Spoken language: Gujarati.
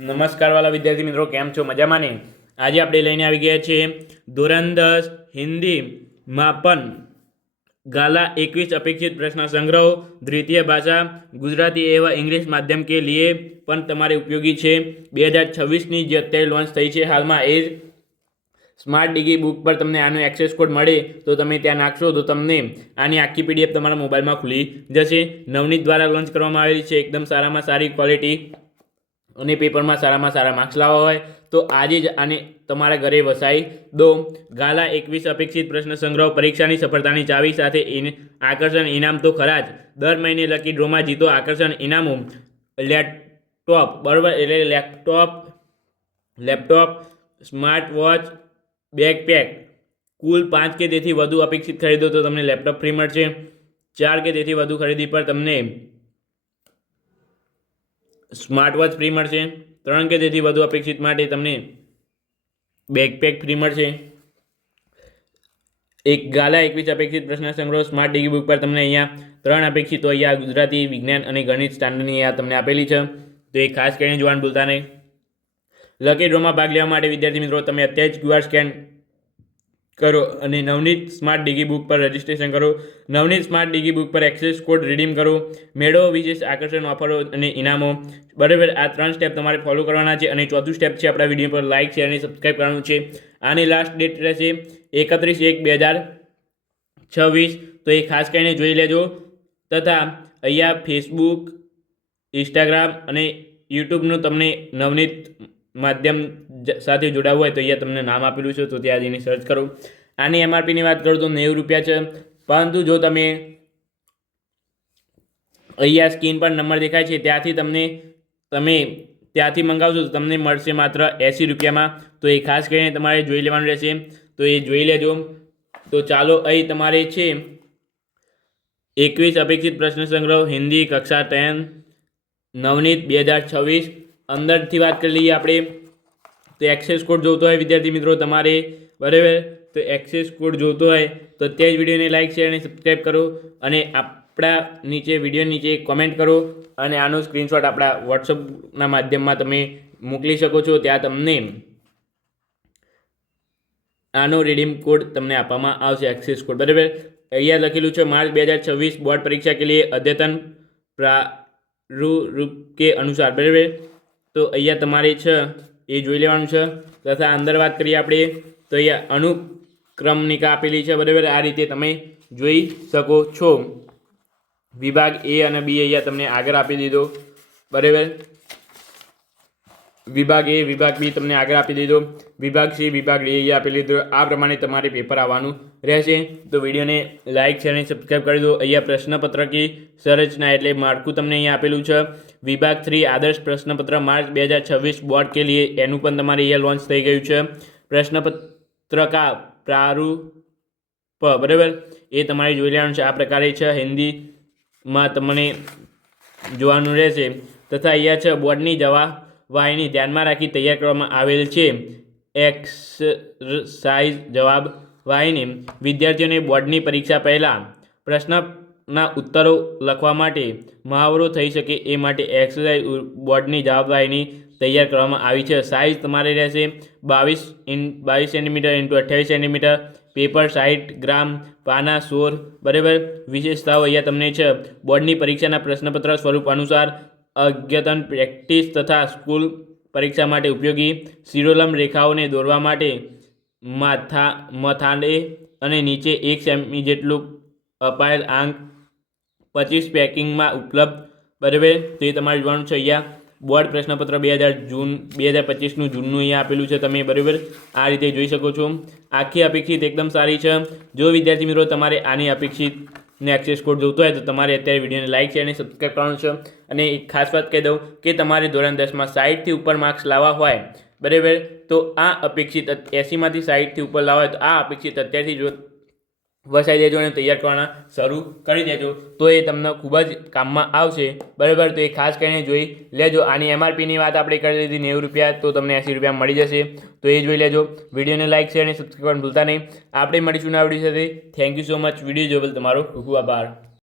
નમસ્કાર વાલા વિદ્યાર્થી મિત્રો, કેમ છો? મજામાં ને? આજે આપણે લઈને આવી ગયા છીએ ધોરણ 10 હિન્દી માપન गाला 21 अपेक्षित प्रश्न संग्रह द्वितीय भाषा गुजराती एवं इंग्लिश माध्यम के लिए पण तमारे उपयोगी है। 2026 જે અત્યારે લોન્ચ થઈ છે હાલમાં એ સ્માર્ટ ડિગી બુક પર તમને આનો એક્સેસ કોડ મળે તો તમે ત્યાં નાખશો તો તમને આની આખી પીડીએફ તમારા મોબાઈલમાં ખુલી જશે। નવનીત દ્વારા લોન્ચ કરવામાં આવેલી છે, એકદમ સારામાં સારી ક્વોલિટી અને પેપરમાં સારામાં સારા માર્ક્સ લાવવા હોય તો આજે જ આને તમારા ઘરે વસાઈ દો। ગાલા 21 અપેક્ષિત પ્રશ્ન સંગ્રહ પરીક્ષાની સફળતાની ચાવી સાથે આકર્ષણ ઇનામ તો ખરા જ। દર મહિને લકી ડ્રોમાં જીતો આકર્ષણ ઇનામો લેપટોપ, બરાબર, એટલે લેપટોપ, સ્માર્ટ વોચ, બેકપેક। કુલ 5 કે તેથી વધુ અપેક્ષિત ખરીદો તો તમને લેપટોપ ફ્રી મળશે। 4 કે તેથી વધુ ખરીદી પર તમને स्मार्ट वॉच फ्री મળશે। 3 કે તેથી વધુ અપેક્ષિત માટે તમને બેકપેક ફ્રી મળશે। એક ગાલા 21 અપેક્ષિત પ્રશ્ન સંગ્રહ સ્માર્ટ ડિગી બુક પર તમને અહીંયા 3 અપેક્ષિતો અહીંયા ગુજરાતી, વિજ્ઞાન અને ગણિત સ્ટાન્ડર્ડની અહીંયા તમને આપેલી છે, તો એ ખાસ કરીને જોવાનું ભૂલતા નહીં। લકી ડ્રોમાં ભાગ લેવા માટે વિદ્યાર્થી મિત્રો તમે અત્યારે જ QR સ્કેન કરો અને નવનીત સ્માર્ટ ડિગી બુક પર રજીસ્ટ્રેશન કરો। નવનીત સ્માર્ટ ડિગી બુક પર એક્સેસ કોડ રીડીમ કરો, મેળવો વિશેષ આકર્ષણ ઓફરો અને ઇનામો, બરાબર। આ 3 સ્ટેપ તમારે ફોલો કરવાના છે અને ચોથું સ્ટેપ છે આપણા વિડીયો પર લાઇક, શેર અને સબસ્ક્રાઈબ કરવાનું છે। આની લાસ્ટ ડેટ રહેશે 31/1/2026, તો એ ખાસ કરીને જોઈ લેજો। તથા અહીંયા ફેસબુક, ઇન્સ્ટાગ્રામ અને યુટ્યુબનું તમને નવનીત માધ્યમ સાથે જોડાવવું હોય તો અહીંયા તમને નામ આપેલું છે, તો ત્યાં જઈને સર્ચ કરો। આની એમઆરપીની વાત કરું તો 90 રૂપિયા છે, પરંતુ જો તમે અહીંયા સ્ક્રીન પર નંબર દેખાય છે ત્યાંથી તમે ત્યાંથી મંગાવશો તો તમને મળશે માત્ર 80 રૂપિયામાં, તો એ ખાસ કરીને તમારે જોઈ લેવાનું રહેશે, તો એ જોઈ લેજો। તો ચાલો અહીં તમારે છે 21 અપેક્ષિત પ્રશ્ન સંગ્રહ હિન્દી કક્ષા 10 નવનીત 2026 અંદરથી વાત કરી લઈએ આપણે। તો એક્સેસ કોડ જોતો હોય વિદ્યાર્થી મિત્રો તમારે, બરાબર, તો એક્સેસ કોડ જોતો હોય તો અત્યારે જ વિડીયોને લાઇક, શેર અને સબસ્ક્રાઈબ કરો અને આપણા નીચે વિડીયો નીચે કોમેન્ટ કરો અને આનો સ્ક્રીનશોટ આપણા વોટ્સઅપના માધ્યમમાં તમે મોકલી શકો છો। ત્યાં તમને આનો રીડીમ કોડ તમને આપવામાં આવશે, એક્સેસ કોડ, બરાબર। અહીંયા લખેલું છે मार्च 2026 बोर्ड परीक्षा के लिए अद्यतन प्रारूप के अनुसार, बराबर। તો અહીંયા તમારે છે એ જોઈ લેવાનું છે। તથા અંદર વાત કરીએ આપણે તો અહીંયા અનુક્રમણિકા આપેલી છે, બરાબર, આ રીતે તમે જોઈ શકો છો। વિભાગ એ અને બી અહીંયા તમને આગળ આપી દીધો, બરાબર। વિભાગ એ, વિભાગ બી તમને આગળ આપી દીધો, વિભાગ સી, વિભાગ ડી અહીંયા આપી દીધો। આ પ્રમાણે તમારે પેપર આવવાનું રહેશે, તો વિડીયોને લાઇક, શેર અને સબસ્ક્રાઈબ કરી દો। અહીંયા પ્રશ્નપત્રકી સંરચના એટલે માળખું તમને અહીંયા આપેલું છે। વિભાગ 3 આદર્શ પ્રશ્નપત્ર मार्च 2026 બોર્ડ કે लिए એનું પણ તમારે અહીંયા લોન્ચ થઈ ગયું છે। પ્રશ્નપત્રકા પ્રારૂપ, બરાબર, એ તમારે જોઈ લેવાનું છે। આ પ્રકારે છે, હિન્દીમાં તમને જોવાનું રહેશે। તથા અહીંયા છે બોર્ડની જવાબવાહિની ધ્યાનમાં રાખી તૈયાર કરવામાં આવેલ છે। એક્સરસાઇઝ જવાબ વાહિની વિદ્યાર્થીઓને બોર્ડની પરીક્ષા પહેલાં પ્રશ્નના ઉત્તરો લખવા માટે મહાવરો થઈ શકે એ માટે એક્સરસાઇઝ બોર્ડની જવાબવાહિની તૈયાર કરવામાં આવી છે। સાઇઝ તમારે રહેશે 22 સેન્ટીમીટર × 28 સેન્ટીમીટર, પેપર 60 ગ્રામ, પાના 16, બરાબર। વિશેષતાઓ અહીંયા તમને છે બોર્ડની પરીક્ષાના પ્રશ્નપત્ર સ્વરૂપ અનુસાર અદ્યતન પ્રેક્ટિસ તથા સ્કૂલ પરીક્ષા માટે ઉપયોગી શિરોલંબ રેખાઓને દોરવા માટે મથાળે અને નીચે 1 સેમી જેટલું અપાયેલ આંક 25 પેકિંગમાં ઉપલબ્ધ, બરાબર। તો એ તમારે જોવાનું છે। અહીંયા બોર્ડ પ્રશ્નપત્ર 2025નું જૂનનું અહીંયા આપેલું છે તમે, બરાબર, આ રીતે જોઈ શકો છો। આખી અપેક્ષિત એકદમ સારી છે। જો વિદ્યાર્થી મિત્રો તમારે આની અપેક્ષિતને એક્સેસ કોડ જોતો હોય તો તમારે અત્યારે વિડીયોને લાઇક, શેર અને સબસ્ક્રાઈબ કરવાનું છે। અને એક ખાસ વાત કહી દઉં કે તમારે ધોરણ 10માં 60થી ઉપર માર્ક્સ લાવવા હોય, બરાબર, તો આ અપેક્ષિત 80માંથી 60થી ઉપર લાવવા હોય તો આ અપેક્ષિત અત્યારથી જો વસાઈ દેજો અને તૈયાર કરવાના શરૂ કરી દેજો, તો એ તમને ખૂબ જ કામમાં આવશે, બરાબર। તો એ ખાસ કરીને જોઈ લેજો। આની એમઆરપીની વાત આપણે કરી લીધી 90 રૂપિયા, તો તમને 80 રૂપિયા મળી જશે, તો એ જોઈ લેજો। વિડીયોને લાઇક, શેર અને સબસ્ક્રાઈબ કરવાનું ભૂલતા નહીં। આપણે મળીશું નવા વિડીયો સાથે। Thank you so much. Video જોવા બદલ તમારો ખૂબ ખૂબ આભાર।